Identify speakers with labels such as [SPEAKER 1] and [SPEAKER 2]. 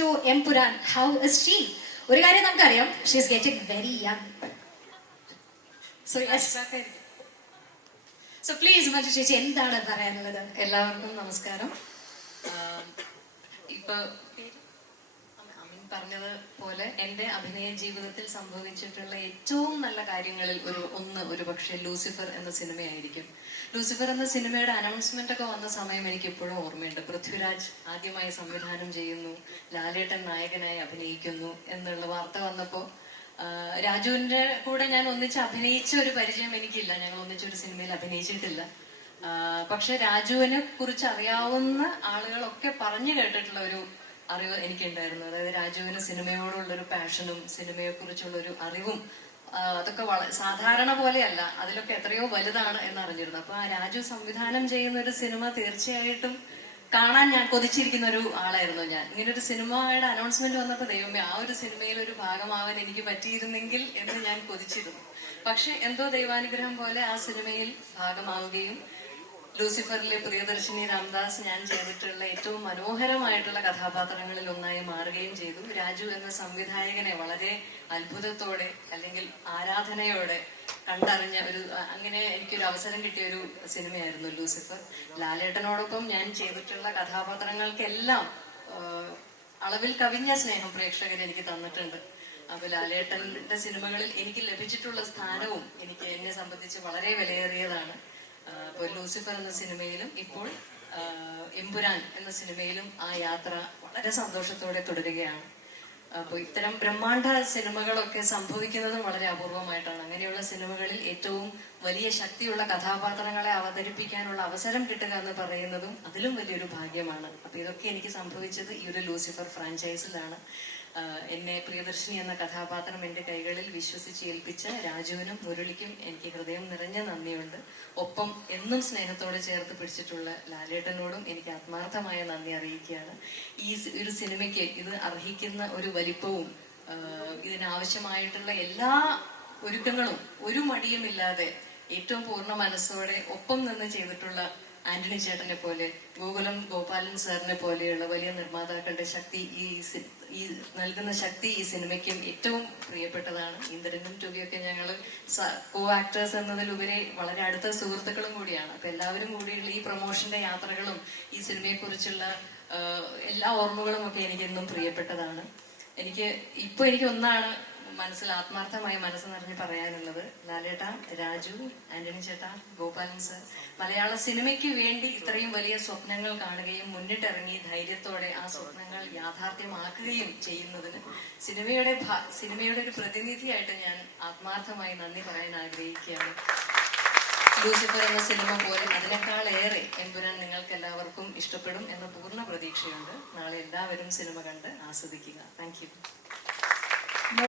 [SPEAKER 1] To Empuraan how is she ഒരു കാര്യം നമുക്കറിയാം. She is getting very young so so please Manju ചേച്ചി എന്താണ് പറയാനുള്ളത്?
[SPEAKER 2] എല്ലാവർക്കും നമസ്കാരം. ഇപ്പൊ പറഞ്ഞത് പോലെ എന്റെ അഭിനയ ജീവിതത്തിൽ സംഭവിച്ചിട്ടുള്ള ഏറ്റവും നല്ല കാര്യങ്ങളിൽ ഒരു ഒന്ന് ഒരു പക്ഷേ ലൂസിഫർ എന്ന സിനിമയായിരിക്കും. ലൂസിഫർ എന്ന സിനിമയുടെ അനൗൺസ്മെന്റ് ഒക്കെ വന്ന സമയം എനിക്ക് ഇപ്പോഴും ഓർമ്മയുണ്ട്. പൃഥ്വിരാജ് ആദ്യമായി സംവിധാനം ചെയ്യുന്നു ലാലേട്ടൻ നായകനായി അഭിനയിക്കുന്നു എന്നുള്ള വാർത്ത വന്നപ്പോ രാജുവിന്റെ കൂടെ ഞാൻ ഒന്നിച്ച് അഭിനയിച്ച ഒരു പരിചയം എനിക്കില്ല. ഞങ്ങൾ ഒന്നിച്ചൊരു സിനിമയിൽ അഭിനയിച്ചിട്ടില്ല. പക്ഷെ രാജുവിനെ കുറിച്ച് അറിയാവുന്ന ആളുകളൊക്കെ പറഞ്ഞു കേട്ടിട്ടുള്ള ഒരു അറിവ് എനിക്കുണ്ടായിരുന്നു. അതായത് രാജുവിന് സിനിമയോടുള്ള ഒരു പാഷനും സിനിമയെ കുറിച്ചുള്ള ഒരു അറിവും അതൊക്കെ വള സാധാരണ പോലെയല്ല. അതിലൊക്കെ എത്രയോ വലുതാണ് എന്ന് അറിഞ്ഞിരുന്നു അപ്പൊ ആ രാജു സംവിധാനം ചെയ്യുന്ന ഒരു സിനിമ തീർച്ചയായിട്ടും കാണാൻ ഞാൻ കൊതിച്ചിരിക്കുന്ന ഒരു ആളായിരുന്നു ഞാൻ. ഇങ്ങനെ ഒരു സിനിമയുടെ അനൗൺസ്മെന്റ് വന്നപ്പോൾ ദൈവമേ ആ ഒരു സിനിമയിൽ ഒരു ഭാഗമാവാൻ എനിക്ക് പറ്റിയിരുന്നെങ്കിൽ എന്ന് ഞാൻ കൊതിച്ചിരുന്നു. പക്ഷെ എന്തോ ദൈവാനുഗ്രഹം പോലെ ആ സിനിമയിൽ ഭാഗമാവുകയും ലൂസിഫറിലെ പ്രിയദർശിനി രാംദാസ് ഞാൻ ചെയ്തിട്ടുള്ള ഏറ്റവും മനോഹരമായിട്ടുള്ള കഥാപാത്രങ്ങളിൽ ഒന്നായി മാറുകയും ചെയ്തു. രാജു എന്ന സംവിധായകനെ വളരെ അത്ഭുതത്തോടെ അല്ലെങ്കിൽ ആരാധനയോടെ കണ്ടറിഞ്ഞ ഒരു അങ്ങനെ എനിക്കൊരു അവസരം കിട്ടിയ ഒരു സിനിമയായിരുന്നു ലൂസിഫർ. ലാലേട്ടനോടൊപ്പം ഞാൻ ചെയ്തിട്ടുള്ള കഥാപാത്രങ്ങൾക്കെല്ലാം അളവിൽ കവിഞ്ഞ സ്നേഹം പ്രേക്ഷകർ എനിക്ക് തന്നിട്ടുണ്ട്. അപ്പൊ ലാലേട്ടന്റെ സിനിമകളിൽ എനിക്ക് ലഭിച്ചിട്ടുള്ള സ്ഥാനവും എനിക്ക് എന്നെ സംബന്ധിച്ച് വളരെ വിലയേറിയതാണ്. ആ, അപ്പോൾ ലൂസിഫർ എന്ന സിനിമയിലും ഇപ്പോൾ എമ്പുരാൻ എന്ന സിനിമയിലും ആ യാത്ര വളരെ സന്തോഷത്തോടെ തുടരുകയാണ്. അപ്പോൾ ഇത്തരം ബ്രഹ്മാണ്ഡ സിനിമകളൊക്കെ സംഭവിക്കുന്നതും വളരെ അപൂർവമായിട്ടാണ്. അങ്ങനെയുള്ള സിനിമകളിൽ ഏറ്റവും വലിയ ശക്തിയുള്ള കഥാപാത്രങ്ങളെ അവതരിപ്പിക്കാനുള്ള അവസരം കിട്ടുക എന്ന് പറയുന്നതും അതിലും വലിയൊരു ഭാഗ്യമാണ്. അപ്പൊ ഇതൊക്കെ എനിക്ക് സംഭവിച്ചത് ഈ ഒരു ലൂസിഫർ ഫ്രാഞ്ചൈസിലാണ്. എന്നെ പ്രിയദർശിനി എന്ന കഥാപാത്രം എന്റെ കൈകളിൽ വിശ്വസിച്ച് ഏൽപ്പിച്ച രാജുവിനും മുരളിക്കും എനിക്ക് ഹൃദയം നിറഞ്ഞ നന്ദിയുണ്ട്. ഒപ്പം എന്നും സ്നേഹത്തോടെ ചേർത്ത് പിടിച്ചിട്ടുള്ള ലാലേട്ടനോടും എനിക്ക് ആത്മാർത്ഥമായ നന്ദി അറിയിക്കുകയാണ്. ഈ ഒരു സിനിമയ്ക്ക് ഇത് അർഹിക്കുന്ന ഒരു വലിപ്പവും ഇതിനാവശ്യമായിട്ടുള്ള എല്ലാ ഒരുക്കങ്ങളും ഒരു മടിയുമില്ലാതെ ഏറ്റവും പൂർണ മനസ്സോടെ ഒപ്പം നിന്ന് ചെയ്തിട്ടുള്ള ആന്റണി ചേട്ടനെ പോലെ ഗോകുലം ഗോപാലൻ സാറിനെ പോലെയുള്ള വലിയ നിർമ്മാതാക്കളുടെ ശക്തി ഈ ഈ നൽകുന്ന ശക്തി ഈ സിനിമയ്ക്കും ഏറ്റവും പ്രിയപ്പെട്ടതാണ്. ഇന്ദ്രനും ടൂബിയൊക്കെ ഞങ്ങൾ കോ ആക്ടേഴ്സ് എന്നതിലുപരി വളരെ അടുത്ത സുഹൃത്തുക്കളും കൂടിയാണ്. അപ്പൊ എല്ലാവരും കൂടിയുള്ള ഈ പ്രൊമോഷന്റെ യാത്രകളും ഈ സിനിമയെക്കുറിച്ചുള്ള എല്ലാ ഓർമ്മകളും ഒക്കെ എനിക്കെന്നും പ്രിയപ്പെട്ടതാണ്. എനിക്ക് ഇപ്പൊ എനിക്ക് ഒന്നാണ് മനസ്സിൽ ആത്മാർത്ഥമായി മനസ്സ് നിറഞ്ഞ് പറയാനുള്ളത്. ലാലേട്ട രാജു ആന്റണി ചേട്ട ഗോപാലൻ സർ. മലയാള സിനിമയ്ക്ക് വേണ്ടി ഇത്രയും വലിയ സ്വപ്നങ്ങൾ കാണുകയും മുന്നിട്ടിറങ്ങി ധൈര്യത്തോടെ ആ സ്വപ്നങ്ങൾ യാഥാർത്ഥ്യമാക്കുകയും ചെയ്യുന്നതിന് സിനിമയുടെ സിനിമയുടെ ഒരു പ്രതിനിധിയായിട്ട് ഞാൻ ആത്മാർത്ഥമായി നന്ദി പറയാൻ ആഗ്രഹിക്കുകയാണ്. ലൂസിഫർ എന്ന സിനിമ പോലെ അതിനേക്കാളേറെ എമ്പുരാൻ നിങ്ങൾക്ക് എല്ലാവർക്കും ഇഷ്ടപ്പെടും എന്ന പൂർണ പ്രതീക്ഷയുണ്ട്. നാളെ എല്ലാവരും സിനിമ കണ്ട് ആസ്വദിക്കുക. താങ്ക്